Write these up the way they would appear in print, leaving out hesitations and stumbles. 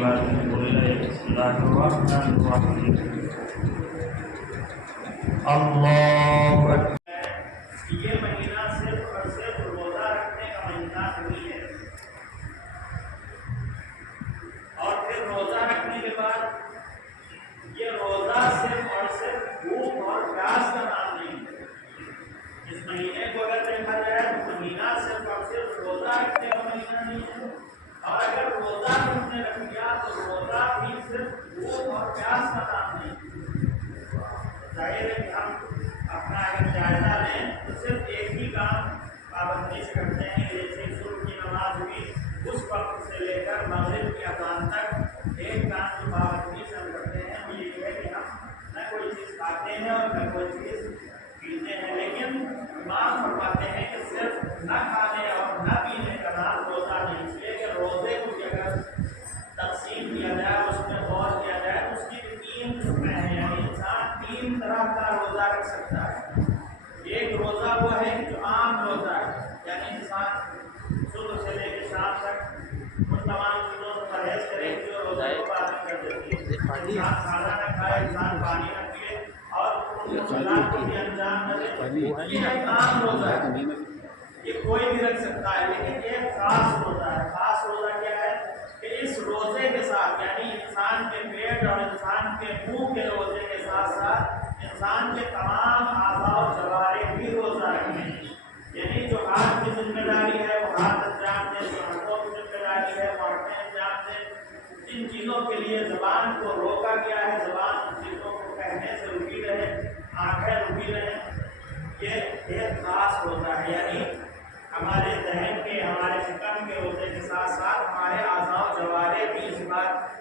لما تحب إليه. بسم الله الرحمن الرحيم. اللہ اکبر. یہ مہینہ صرف اور صرف روزہ رکھنے کا مہینہ نہیں ہے، اور پھر روزہ رکھنے کے بعد یہ روزہ صرف اور صرف بھوک اور پیاس کا نام نہیں ہے۔ اس مہینے کو اگر دیکھا جائے تو مہینہ صرف اور صرف روزہ رکھنے کا مہینہ نہیں ہے، اور اگر روزہ کسی نے رکھ لیا تو روزہ بھی صرف بھوک اور پیاس کا نام نہیں ہے۔ ظاہر ہے کہ ہم اپنا اگر جائزہ لیں تو صرف ایک ہی کام پابندی سے کرتے ہیں، جیسے صبح کی نماز ہوئی اس وقت سے لے کر مغرب کی اذان تک ایک کام جو پابندی سے ہم کرتے ہیں وہ یہ ہے کہ ہم نہ کوئی چیز کھاتے ہیں اور نہ کوئی چیز پیتے ہیں، لیکن امام فرماتے ہیں کہ صرف نہ کھانے اور نہ پینے کا نام روزہ نہیں، اس لیے کہ روزے کو اگر تقسیم کیا جائے اس میں غور کیا جائے تو اس کی بھی تین قسمیں ہیں، یعنی انسان تین طرح کا روزہ رکھ سکتا ہے۔ ایک روزہ وہ ہے جو عام روزہ ہے، یعنی انسان صبح سے لے کے شام تک ان تمام چیزوں سے پرہیز کرے جو روزے کو پابند کر دیتی ہے۔ انسان کھانا نہ کھائے، انسان پانی نہ پیے اور ان مشکلات کو بھی انجام نہ دے، یہ ایک عام روزہ ہے، یہ کوئی بھی رکھ سکتا ہے۔ لیکن یہ خاص روزہ ہے۔ خاص روزہ کیا ہے کہ اس روزے کے ساتھ یعنی انسان کے پیٹ اور انسان کے منہ کے روزے کے ساتھ ساتھ انسان کے تمام اعضاء و جوارح بھی روزہ رکھنے ہیں، یعنی جو ہاتھ کی ذمہ داری ہے وہ ہاتھ انجام دے، جو ہاتھوں کی ذمہ داری ہے وہ آنکھیں انجام دے۔ جن چیزوں کے لیے زبان کو روکا گیا ہے زبان ان چیزوں کو کہنے سے رکی رہے، آنکھیں رکی رہیں۔ یہ ایک خاص روزہ ہے، یعنی ہمارے ذہن کے ہمارے شکم کے روزے کے ساتھ ساتھ ہمارے اعضاء و جوارح بھی اس بات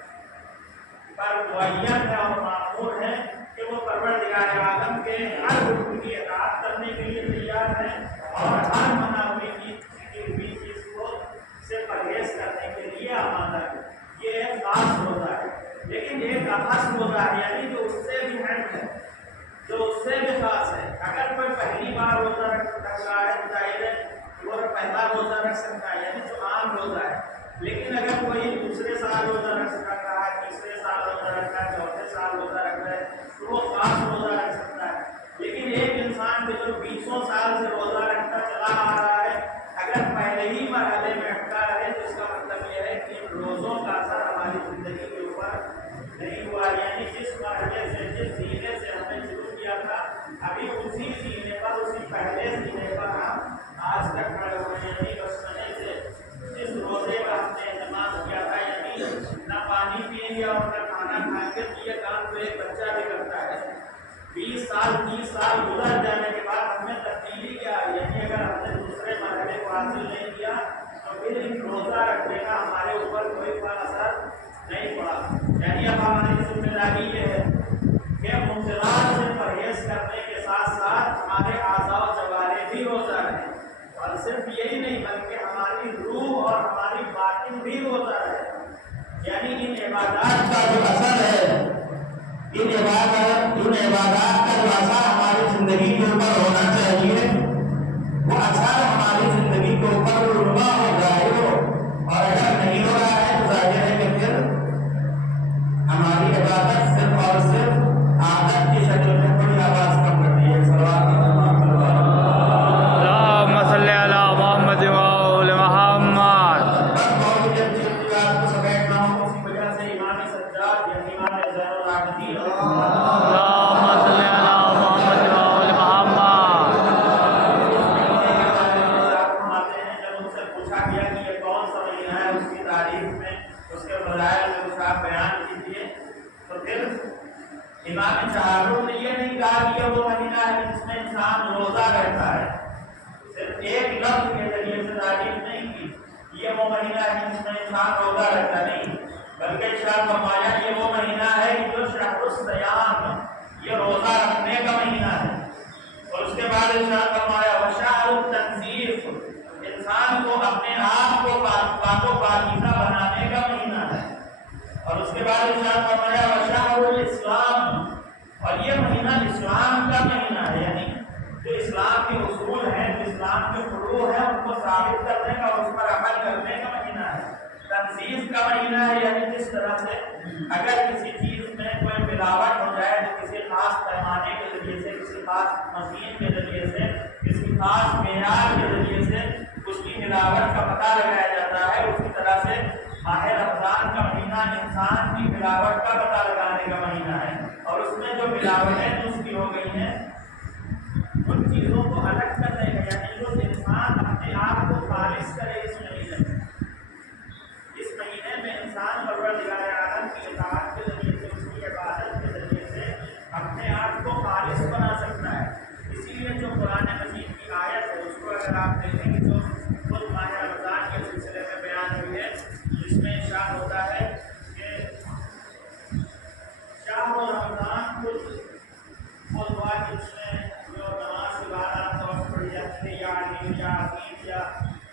پر معین ہے اور معمور ہے کہ وہ پروردگار عالم کے ہر حکم کی اطاعت کرنے کے لیے تیار ہے اور ہر منع ہوئی چیز کو سے پرہیز کرنے کے لیے آمادہ ہے۔ یہ ایک خاص روزہ ہے، لیکن ایک خاص روزہ ہے یعنی جو اس سے بھی اہم ہے، جو اس سے بھی خاص ہے۔ اگر کوئی پہلی بار روزہ رکھ رہا ہے تو ظاہر ہے وہ پہلا روزہ رکھ سکتا ہے، یعنی جو عام روزہ ہے۔ لیکن اگر کوئی دوسرے سال روزہ رکھ رہا ہے، تیسرے سال روزہ رکھ رہا ہے، چوتھے سال روزہ رکھ رہا ہے تو وہ خاص روزہ رکھ سکتا ہے۔ لیکن ایک انسان کے جو 20 سال سے روزہ رکھتا چلا آ رہا ہے اگر پہلے ہی مرحلے میں اٹکا رہے تو اس کا مطلب یہ ہے کہ روزوں کا اثر ہماری زندگی کے اوپر نہیں ہوا، یعنی جس مرحلے سے جس سینے سے ہم نے شروع کیا تھا ابھی اسی سینے پر اسی پہلے سینے پر ہم آج تک کھڑے ہوئے ہیں، یعنی بچپنے سے جس روزے کا ہم نے اہتمام کیا تھا، یعنی نہ پانی پئیں گے اور نہ کھانا کھائیں گے، یہ کام تو ایک بچہ بھی کرتا ہے۔ 20 سال 30 سال گزر جانے کے بعد ہم نے تبدیلی کیا، یعنی اگر ہم نے دوسرے مرحلے کو حاصل نہیں کیا تو پھر ان روزہ رکھنے کا ہمارے اوپر کوئی اثر نہیں پڑا۔ یعنی اب ہماری ذمہ داری یہ ہے کہ مبتلات سے پرہیز کرنے کے ساتھ ساتھ ہمارے اعضاء و جوارح بھی روزہ رہیں، اور صرف یہی نہیں بلکہ ہماری روح اور ہماری باطن بھی روزہ رہے، یعنی ان عبادات کا جو اثر ہے، ان عبادات کا جو اثر ہماری زندگی کے اوپر ہونا چاہیے وہ اثر ہماری زندگی کے اوپر رونما ہو جائے ہو، اور اگر نہیں ہو رہا ہے تو ظاہر ہے کہ پھر ہماری عبادت صرف اور صرف عادت کی شکل میں بڑی آواز کم کرتی ہے۔ صلوات امام شاہرخ نے یہ نہیں کہا کہ یہ وہ مہینہ ہے جس میں انسان روزہ رہتا ہے، صرف ایک لفظ کے ذریعے سے تعریف نہیں کی یہ وہ مہینہ ہے جس میں انسان روزہ رہتا نہیں، بلکہ ارشاد فرمایا یہ وہ مہینہ ہے جو شہر الصیام، یہ روزہ رکھنے کا مہینہ ہے۔ اور اس کے بعد ارشاد فرمایا وشہر التنظیف، انسان کو اپنے آپ کو پاک و پاکیزہ بنانے کا مہینہ ہے۔ اور اس کے بعد ارشاد فرمایا وشہر الاسلام، اور یہ مہینہ اسلام کا مہینہ ہے، یعنی جو اسلام کے اصول ہیں، جو اسلام کے فروع ہیں ان کو ثابت کرنے کا اور اس پر عمل کرنے کا مہینہ ہے۔ تنزیز کا مہینہ ہے، یعنی جس طرح سے اگر کسی چیز میں کوئی ملاوٹ ہو جائے تو کسی خاص پیمانے کے ذریعے سے، کسی خاص مشین کے ذریعے سے، کسی خاص معیار کے ذریعے سے اس کی ملاوٹ کا پتہ لگایا جاتا ہے، اسی طرح سے ماہ رمضان کا مہینہ انسان کی ملاوٹ کا پتہ لگانے کا مہینہ ہے، اور اس میں جو ملاوٹیں اس کی ہو گئی ہیں ان چیزوں کو الگ کرنے کا، یعنی جو انسان اپنے آپ کو خالص کرے اس مہینے میں انسان پروردگار عالم کی اطاعت کے ذریعے سے، اس کی عبادت کے ذریعے سے اپنے آپ کو خالص بنا سکتا ہے۔ اسی لیے جو قرآن مجید کی آیت ہے اس کو اگر آپ دیکھیں گے جو خود ماہ رمضان کے سلسلے میں بیان ہوئی ہے، جس میں ارشاد ہوتا ہے کہ شاہ رمضان کچھ وہ دعا جس میں جو نماز کے بعد آپ طور پر پڑھی جاتی ہے، یا علیم یا حکیم، یا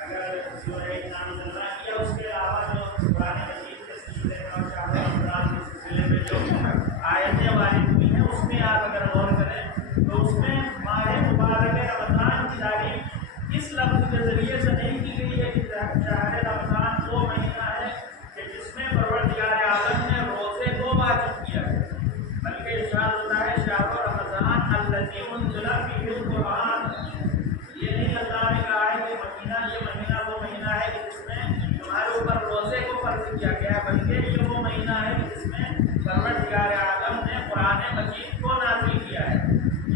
اگر سورہ نام اللہ، یا اس کے علاوہ جو قرآن مجید کے سلسلے میں اور شاہ رمضان کے سلسلے میں جو آیتیں وارد ہوئی ہیں اس میں آپ اگر غور کریں تو اس میں ماہ مبارک رمضان کی تعریف اس لفظ کے ذریعے سے نہیں کی گئی ہے کہ شہر رمضان وہ مہینہ ہے کہ جس میں پروردگار عالم نے روزے کو واجب کیا ہے، بلکہ ارشاد ہوتا ہے شہر رمضان الذی انزل فیہ القرآن۔ یہ نہیں اللہ نے کہا ہے کہ یہ مہینہ وہ مہینہ ہے کہ جس میں تمہارے اوپر روزے کو فرض کیا گیا ہے، بلکہ یہ وہ مہینہ ہے کہ جس میں پروردگار عالم نے قرآن مجید کو نازل کیا ہے۔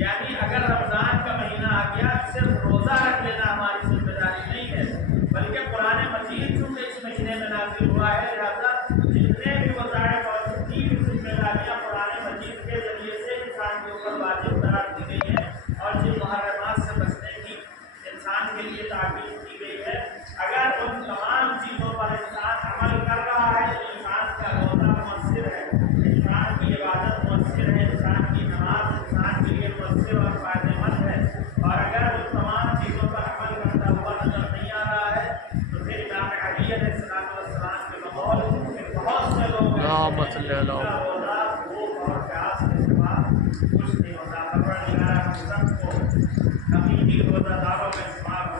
یعنی اگر رمضان کا مہینہ آ گیا صرف روزہ رکھ لینا ہماری ذمہ داری نہیں ہے، بلکہ قرآن مجید چونکہ اس مہینے میں نازل ہوا ہے، لہٰذا جتنے بھی وظائف اور جتنی بھی ذمہ داریاں قرآن مجید کے ذریعے سے انسان کے اوپر واجب قرار دی گئی ہیں اور جن محرمات سے بچنے کی انسان کے لیے تاکید کی گئی ہے، اگر ان تمام چیزوں پر انسان عمل کر رہا ہے تو انسان کا روزہ مؤثر ہے، انسان کی عبادت مؤثر ہے، انسان کی نماز انسان کے لیے مؤثر اور فائدہ مند ہے، اور اگر ان تمام چیزوں پر عمل کرتا ہوا نظر نہیں آ رہا ہے تو پھر امام علی علیہ السلام کے ماحول میں بہت سے لوگ روزہ بھوک اور پیاس کے سوا کچھ نہیں ہوتا۔ پروردگار ہم سب کو حقیقی روزہ داروں میں شمار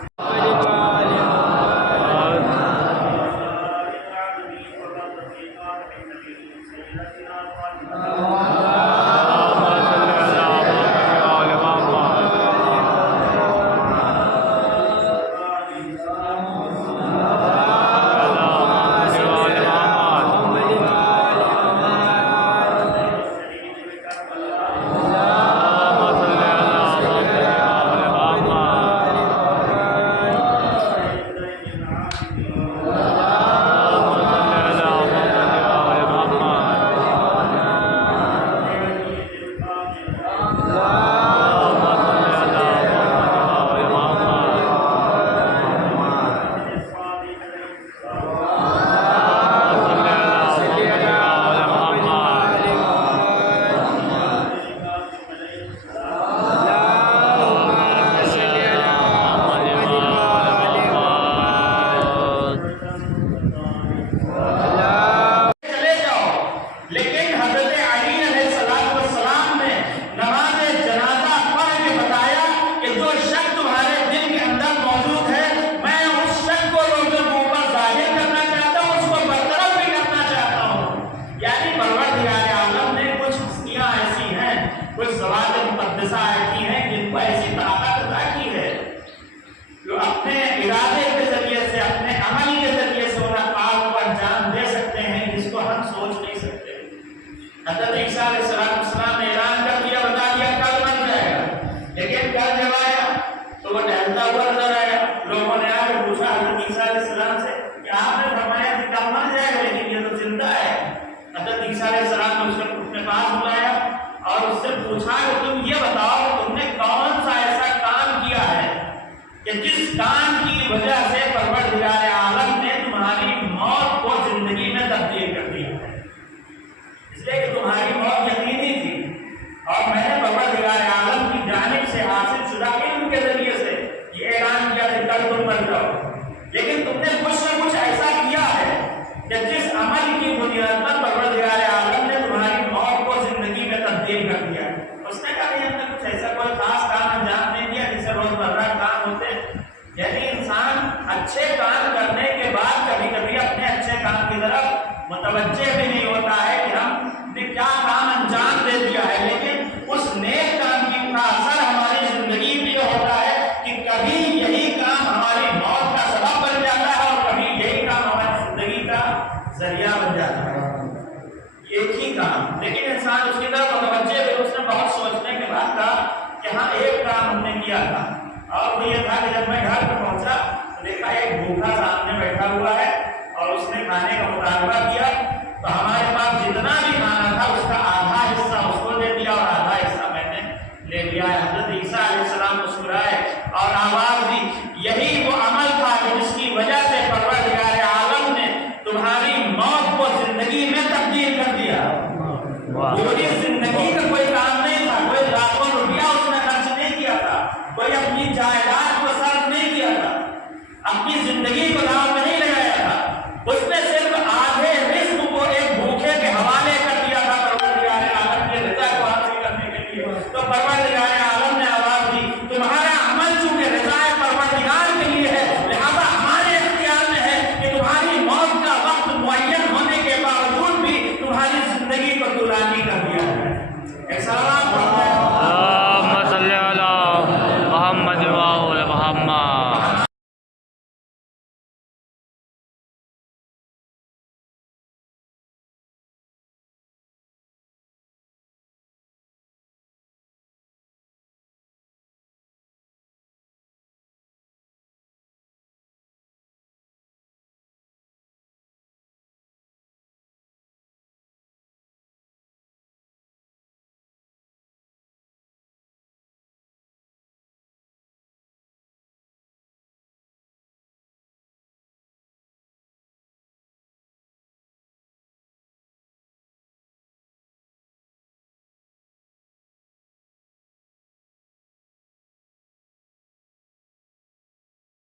حضرت عیسیٰ علیہ السلام نے اعلان کر دیا، بتا دیا کل بن جائے گا، لیکن کل جب آیا تو وہ ٹہلتا ہوا نظر آیا۔ لوگوں نے آ کر پوچھا حضرت عیسیٰ علیہ السلام سے کہ آپ نے فرمایا کہ کل بن جائے گا لیکن یہ تو زندہ ہے۔ حضرت عیسیٰ علیہ السلام نے اس کو اپنے پاس بلایا اور اس سے پوچھا کہ تم یہ بتاؤ تم نے کون سا ایسا کام کیا ہے کہ جس کام کی وجہ سے پروردگار عالم نے تمہاری موت کو زندگی میں تبدیل کر دیا ہے، اس لیے کہ تمہاری موت یقینی تھی اور میں نے پروردگار عالم کی جانب سے حاصل شدہ علم کے ذریعے سے یہ اعلان کیا کہ کل تم بن جاؤ، لیکن تم نے کچھ نہ کچھ ایسا کیا ہے کہ جس عمل کی بنیاد پر پروردگار عالم نے تمہاری موت کو زندگی میں تبدیل کر دیا۔ اس نے کہا کہ ہم نے کچھ ایسا کوئی خاص کام انجام نہیں دیا جسے روزمرہ کام ہوتے، یعنی انسان متوجہ بھی نہیں ہوتا ہے کہ ہم نے کیا کام انجام دے دیا ہے، لیکن اس نیک کام کی کا اثر ہماری زندگی میں یہ ہوتا ہے کہ کبھی یہی کام ہماری موت کا سبب بن جاتا ہے اور کبھی یہی کام ہماری زندگی کا ذریعہ بن جاتا ہے، ایک ہی کام۔ لیکن انسان اس کی طرف متوجہ بھی، اس نے بہت سوچنے کے بعد کہا کہ ہاں ایک کام ہم نے کیا تھا، اور وہ یہ تھا کہ جب میں گھر پہ پہنچا تو دیکھا ایک بھوکا سامنے بیٹھا ہوا ہے اور اس نے کھانے کا مطالبہ کیا، تو ہمارے پاس جتنا بھی کھانا تھا اس کا آدھا حصہ اس کو دے دیا اور آدھا حصہ میں نے لے لیا۔ حضرت عیسیٰ علیہ السلام مسکرائے اور آواز دی، یہی وہ عمل تھا کہ جس کی وجہ سے پروردگار عالم نے تمہاری موت کو زندگی میں تبدیل کر دیا۔ پوری